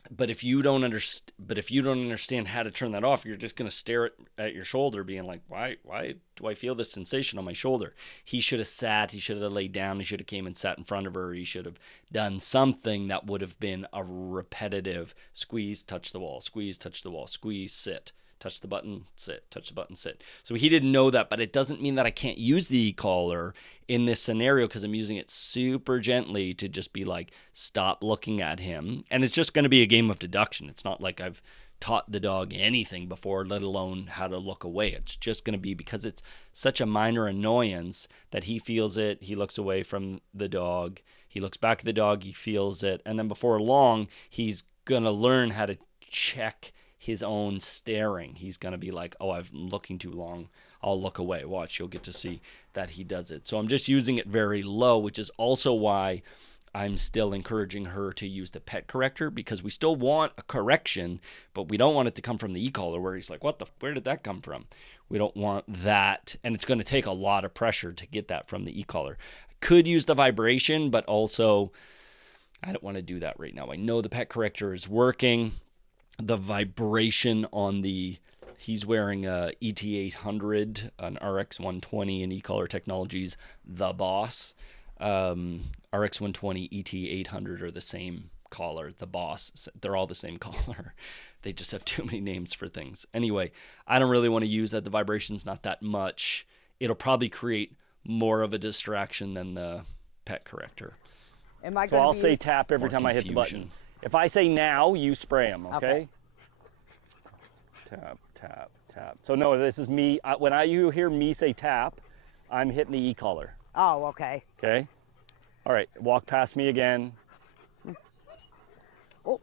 but if you don't understand how to turn that off, you're just going to stare at your shoulder being like, why do I feel this sensation on my shoulder? He should have sat, he should have laid down, he should have came and sat in front of her, he should have done something that would have been a repetitive squeeze, touch the wall, squeeze, touch the wall, squeeze, sit, touch the button, sit, touch the button, sit. So he didn't know that, but it doesn't mean that I can't use the e-collar in this scenario because I'm using it super gently to just be like, stop looking at him. And it's just going to be a game of deduction. It's not like I've taught the dog anything before, let alone how to look away. It's just going to be because it's such a minor annoyance that he feels it. He looks away from the dog. He looks back at the dog. He feels it. And then before long, he's going to learn how to check his own staring. He's going to be like, oh, I'm looking too long. I'll look away. Watch, you'll get to see that he does it. So I'm just using it very low, which is also why I'm still encouraging her to use the Pet Corrector, because we still want a correction, but we don't want it to come from the e-collar where he's like, where did that come from? We don't want that, and it's going to take a lot of pressure to get that from the e-collar. I could use the vibration, but also I don't want to do that right now. I know the Pet Corrector is working. The vibration on he's wearing a ET800, an RX120 in e-collar technologies, the Boss. RX120, ET800 are the same collar. The Boss, they're all the same collar. They just have too many names for things. Anyway, I don't really want to use that. The vibration's not that much. It'll probably create more of a distraction than the Pet Corrector. So I'll say tap every time I hit the button. If I say now, you spray them, okay? Tap, tap, tap. So no, this is me. When you hear me say tap, I'm hitting the e-collar. Oh, okay. Okay. All right. Walk past me again. Oh.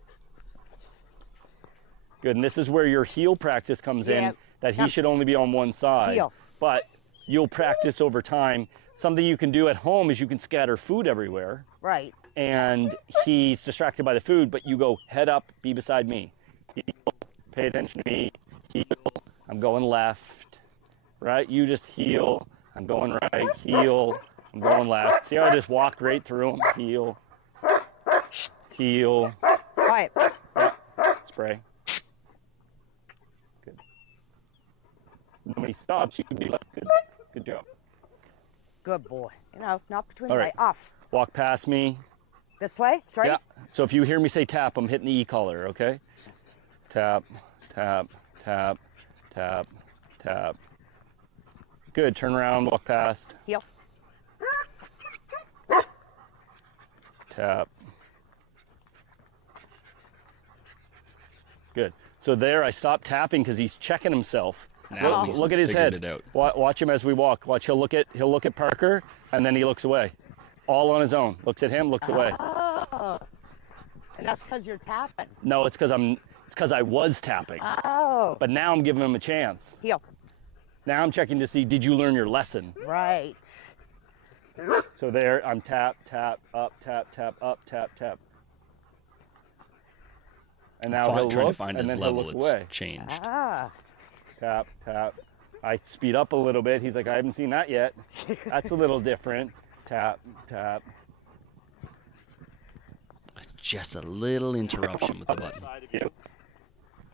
Good. And this is where your heel practice comes in, that he should only be on one side. Heel. But you'll practice over time. Something you can do at home is you can scatter food everywhere. Right. And he's distracted by the food, but you go head up, be beside me. Heel, pay attention to me. Heel. I'm going left. Right? You just heel. I'm going right, heel, I'm going left. See how I just walked right through them? Heel, heel. Right. Yeah. Spray. Good. When he stops, you can be like, good job. Good boy. You know, not between All right. off. Walk past me. This way, straight? Yeah. So if you hear me say tap, I'm hitting the e-collar, okay? Tap, tap, tap, tap, tap. Good. Turn around, walk past. Heel. Tap. Good. So there, I stopped tapping because he's checking himself. Now Look at his head. Watch him as we walk. Watch. He'll look at Parker, and then he looks away, all on his own. Looks at him, looks away. Oh. And that's because you're tapping. No, it's because I was tapping. Oh. But now I'm giving him a chance. Heel. Now I'm checking to see, did you learn your lesson? Right. So there, I'm tap, tap, up, tap, tap, up, tap, tap. And now he'll trying look, to find and his then level. he'll look It's away. changed. Ah. Tap, tap. I speed up a little bit. He's like, I haven't seen that yet. That's a little different. Tap, tap. Just a little interruption with the button. Do you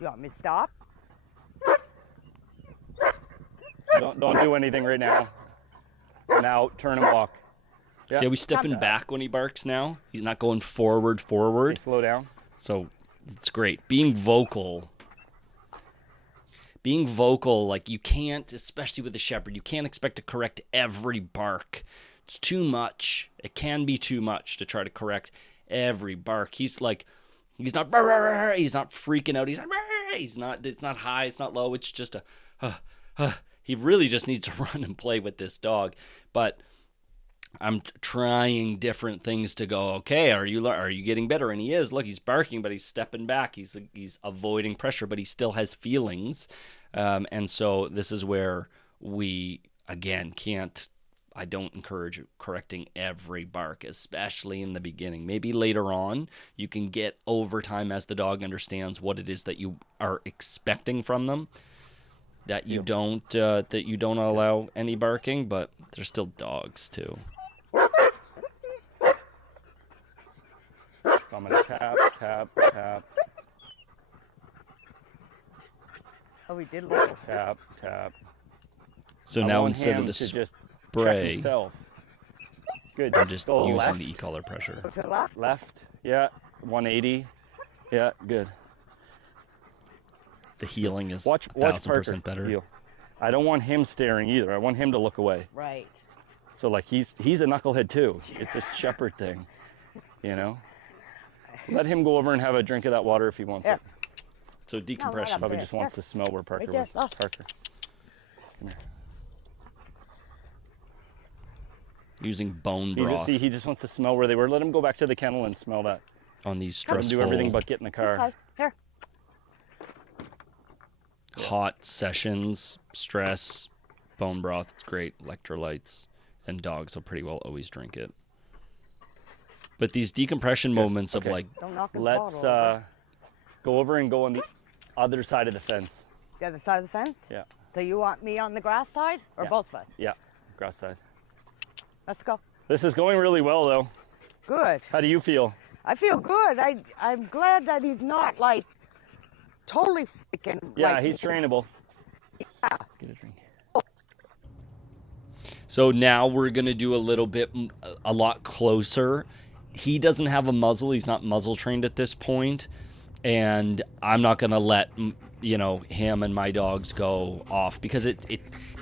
want me to stop? Don't do anything right now. Now turn and walk. Yeah. See how he's stepping back when he barks now? He's not going forward. Okay, slow down. So it's great. Being vocal, like you can't, especially with a shepherd, you can't expect to correct every bark. It's too much. It can be too much to try to correct every bark. He's not freaking out. It's not high, it's not low. It's just he really just needs to run and play with this dog. But I'm trying different things to go, okay, are you getting better? And he is. Look, he's barking, but he's stepping back. He's avoiding pressure, but he still has feelings. And so this is where we, again, I don't encourage correcting every bark, especially in the beginning. Maybe later on, you can get over time as the dog understands what it is that you are expecting from them. That you don't allow any barking, but they're still dogs too. So I'm gonna tap, tap, tap. Oh, we did look. Tap, tap. So I now want instead him of the to just check spray, himself. Good. I'm just Go using left. the e-collar pressure. Go to the left. Left. Yeah. 180. Yeah. Good. the healing is watch 1,000% better. Heel. I don't want him staring either. I want him to look away. Right. So like he's a knucklehead too. It's a shepherd thing, you know. Let him go over and have a drink of that water if he wants it. So decompression. Probably just wants to smell where Parker was. Parker. Come here. Using bone broth. He just wants to smell where they were. Let him go back to the kennel and smell that. On these stressful. Do everything but get in the car. Here. Hot sessions, stress, bone broth. It's great. Electrolytes, and dogs will pretty well always drink it. But these decompression moments of like, let's go over and go on the other side of the fence. The other side of the fence? Yeah. So you want me on the grass side or both sides? Yeah, grass side. Let's go. This is going really well though. Good. How do you feel? I feel good. I'm glad that he's not like totally freaking. Yeah, like, he's trainable. Yeah. Get a drink. So now we're going to do a lot closer. He doesn't have a muzzle. He's not muzzle trained at this point. And I'm not going to let, him and my dogs go off because it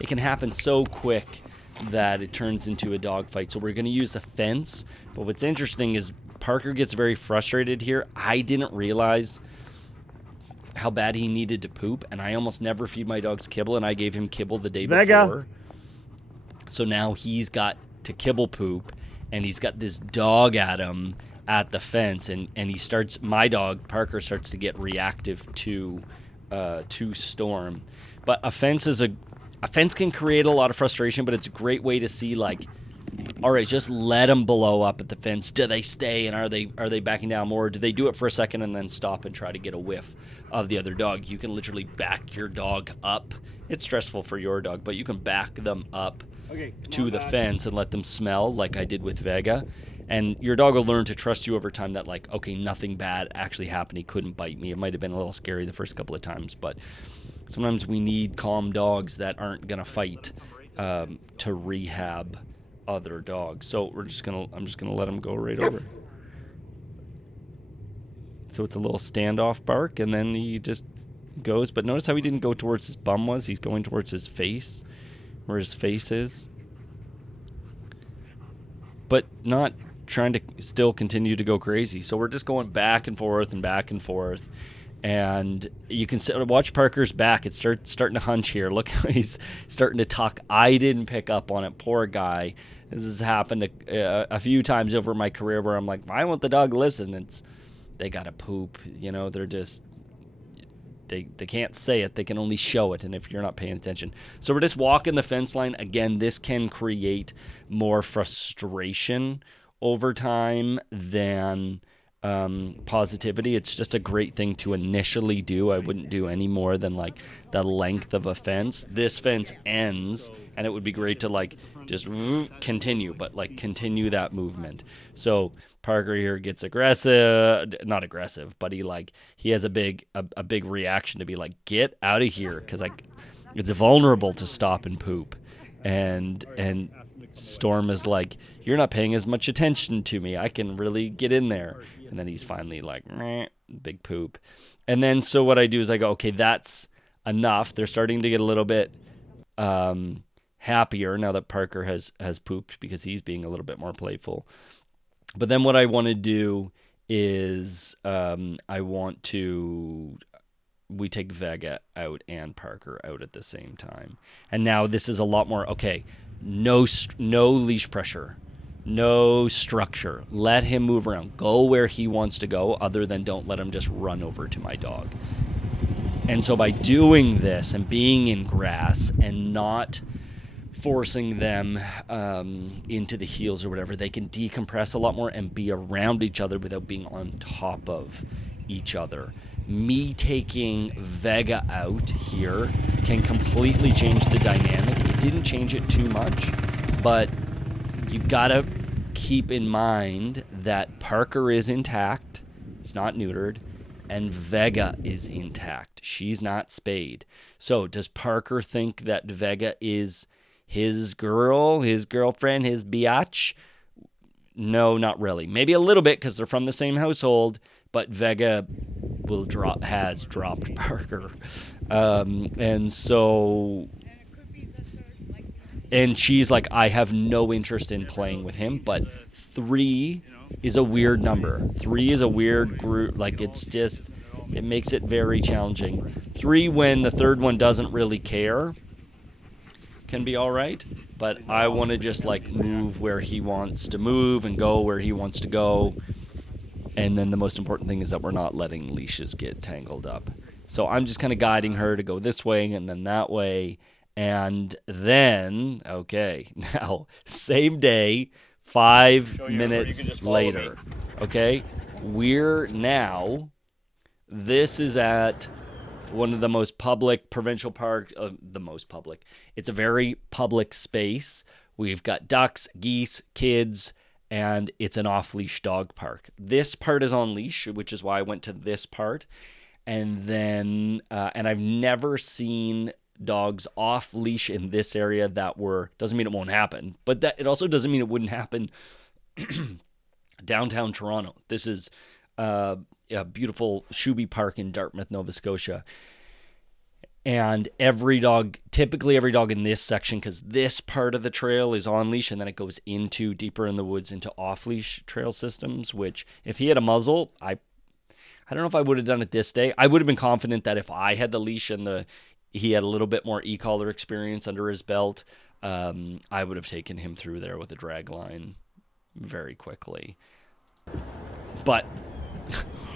can happen so quick that it turns into a dog fight. So we're going to use a fence. But what's interesting is Parker gets very frustrated here. I didn't realize how bad he needed to poop, and I almost never feed my dogs kibble, and I gave him kibble the day before. So now he's got to kibble poop, and he's got this dog at him at the fence, and my dog Parker starts to get reactive to Storm. But a fence can create a lot of frustration, but it's a great way to see, like, all right, just let them blow up at the fence. Do they stay, and are they backing down more? Or do they do it for a second and then stop and try to get a whiff of the other dog? You can literally back your dog up. It's stressful for your dog, but you can back them up to the fence and let them smell, like I did with Vega. And your dog will learn to trust you over time that, like, okay, nothing bad actually happened. He couldn't bite me. It might have been a little scary the first couple of times, but sometimes we need calm dogs that aren't going to fight to rehab other dogs. So I'm just gonna let him go right over. So it's a little standoff bark, and then he just goes. But notice how he didn't go towards his bum was. He's going towards his face, where his face is. But not trying to still continue to go crazy. So we're just going back and forth and back and forth. And you can watch Parker's back. It's starting to hunch here. Look, he's starting to tuck. I didn't pick up on it. Poor guy. This has happened a few times over my career where I'm like, why won't the dog listen? They got to poop. They're just, they can't say it. They can only show it. And if you're not paying attention. So we're just walking the fence line. Again, this can create more frustration over time than positivity. It's just a great thing to initially do. I wouldn't do any more than like the length of a fence. This fence ends, and it would be great to like just continue, but like continue that movement. So Parker here gets aggressive, not aggressive, but he has a big reaction to be like, get out of here, because like it's vulnerable to stop and poop, and Storm is like, you're not paying as much attention to me. I can really get in there. And then he's finally like, meh, big poop. And then so what I do is I go, okay, that's enough. They're starting to get a little bit happier now that Parker has pooped, because he's being a little bit more playful. But then what I want to do is we take Vega out and Parker out at the same time. And now this is a lot more, okay, no leash pressure, no structure. Let him move around. Go where he wants to go, other than don't let him just run over to my dog. And so by doing this and being in grass and not forcing them into the heels or whatever, they can decompress a lot more and be around each other without being on top of each other. Me taking Vega out here can completely change the dynamic. It didn't change it too much, but you gotta keep in mind that Parker is intact, he's not neutered, and Vega is intact. She's not spayed. So does Parker think that Vega is his girl, his girlfriend, his biatch? No, not really. Maybe a little bit, because they're from the same household, but Vega has dropped Parker. And so, and she's like, I have no interest in playing with him, but 3 is a weird number. 3 is a weird group. Like, it's just, it makes it very challenging. 3, when the third one doesn't really care, can be all right. But I want to just like move where he wants to move and go where he wants to go. And then the most important thing is that we're not letting leashes get tangled up. So I'm just kind of guiding her to go this way and then that way. And then, okay, now, same day, 5 minutes later, okay, we're now, this is at one of the most public provincial parks, it's a very public space. We've got ducks, geese, kids, and it's an off-leash dog park. This part is on leash, which is why I went to this part. And then, and I've never seen dogs off leash in this area that doesn't mean it won't happen, but that it also doesn't mean it wouldn't happen downtown Toronto. This is a beautiful Shuby Park in Dartmouth, Nova Scotia. And typically every dog in this section, because this part of the trail is on leash and then it goes into deeper in the woods into off leash trail systems, which if he had a muzzle, I don't know if I would have done it this day. I would have been confident that if I had the leash and he had a little bit more e-collar experience under his belt, I would have taken him through there with a drag line very quickly. But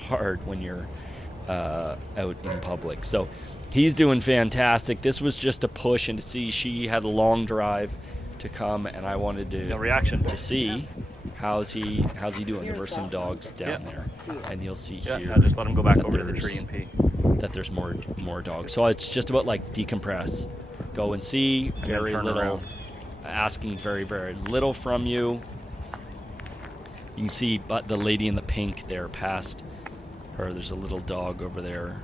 hard when you're out in public. So he's doing fantastic. This was just a push and to see. She had a long drive to come, and I wanted to see how's he doing. There were some dogs down there, and you'll see here. I'll just let him go back over to the tree and pee. That there's more dogs. So it's just about like decompress, go and see. Very little, around. Asking very, very little from you. You can see, but the lady in the pink there past her. There's a little dog over there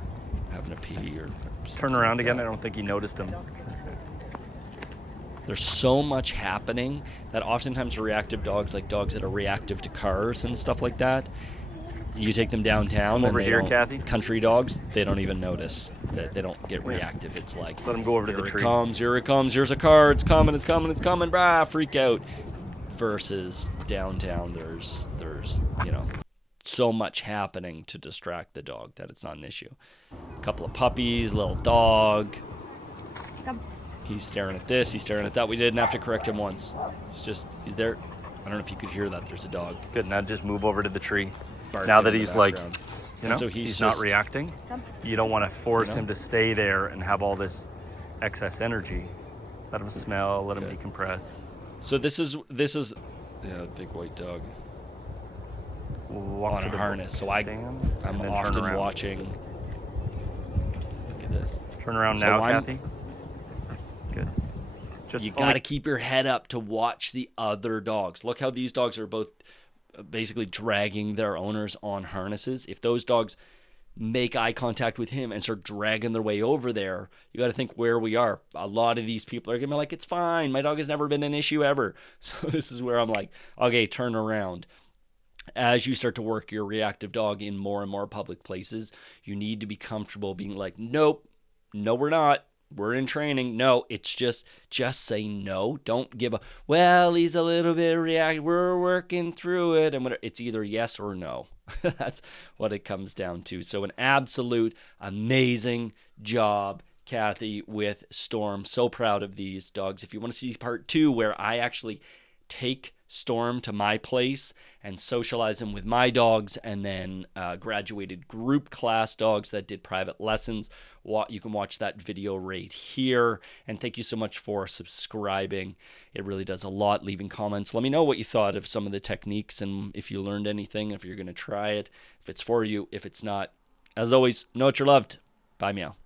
having a pee or. Turn around again. I don't think he noticed him. There's so much happening that oftentimes reactive dogs, like dogs that are reactive to cars and stuff like that, you take them downtown over here, Kathy. Country dogs, they don't even notice that they don't get reactive. It's like, let them go over to the tree. Here it comes, here's a car, it's coming, brah, freak out. Versus downtown, there's so much happening to distract the dog that it's not an issue. A couple of puppies, little dog. Come. He's staring at this, he's staring at that. We didn't have to correct him once. He's there. I don't know if you could hear that. There's a dog. Good, now just move over to the tree. Now that he's like, so he's not reacting. You don't want to force him to stay there and have all this excess energy. Let him smell, let him decompress. So this is big white dog. Walk on a harness. So I'm often watching. Look at this. Turn around now, Kathy. Good. You got to keep your head up to watch the other dogs. Look how these dogs are both basically dragging their owners on harnesses. If those dogs make eye contact with him and start dragging their way over there, you got to think where we are. A lot of these people are going to be like, it's fine. My dog has never been an issue ever. So this is where I'm like, okay, turn around. As you start to work your reactive dog in more and more public places, you need to be comfortable being like, nope, no, we're not. We're in training. No, it's just say no. Don't give well, he's a little bit reactive. We're working through it. And it's either yes or no. That's what it comes down to. So an absolute amazing job, Kathy, with Storm. So proud of these dogs. If you want to see part 2, where I actually take Storm to my place and socialize him with my dogs, and then graduated group class dogs that did private lessons, you can watch that video right here. And thank you so much for subscribing. It really does a lot. Leaving comments. Let me know what you thought of some of the techniques and if you learned anything, if you're going to try it, if it's for you, if it's not. As always, know that you're loved. Bye, meow.